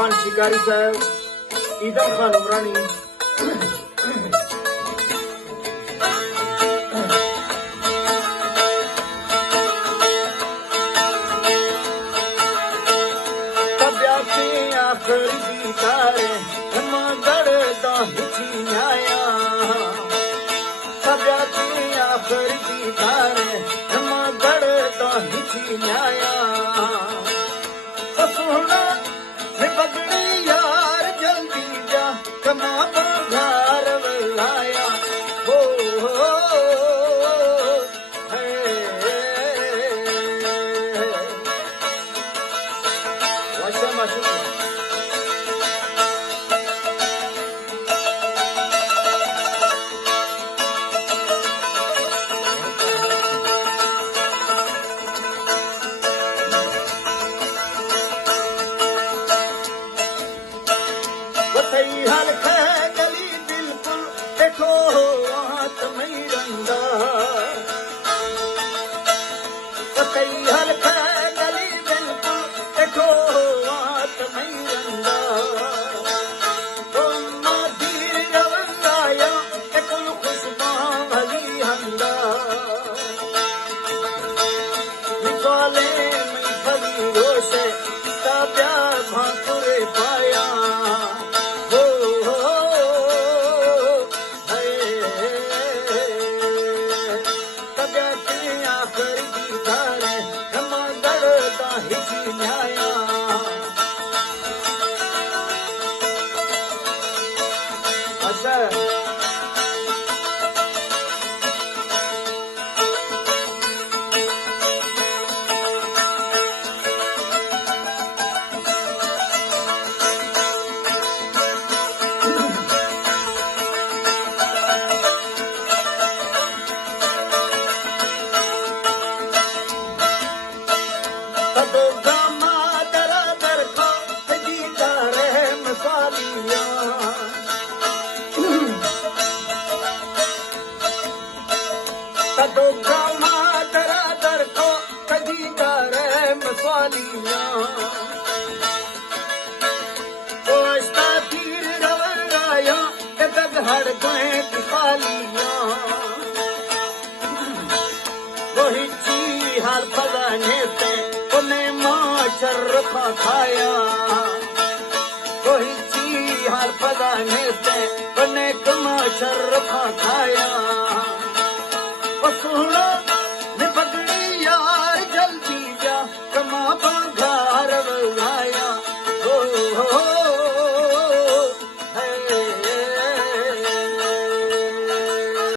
खान शिकारी साहब, ईदम खान उमरानी, आखिर दीदारे मगर दाहिची न्याया सब्याती आखिर दीदारे मगर दाहिची न्याया सोहना बगड़ी यार जल्दी जा कमा घर लाया हो गली बिल्कुल देखो तुम्हें रंगा गली बिल्कुल देखो तुम्हें रंगा धीर रवंगाया कुल खुशबा भली हंगा निकाले में भली रोशे ताब्या भाकुरे पाया हर गए खालियां रोहिची हाल फलाने से उन्हें माशर रखा खाया रोहिची हाल फलाने से उन्हें कमाशर रखा खाया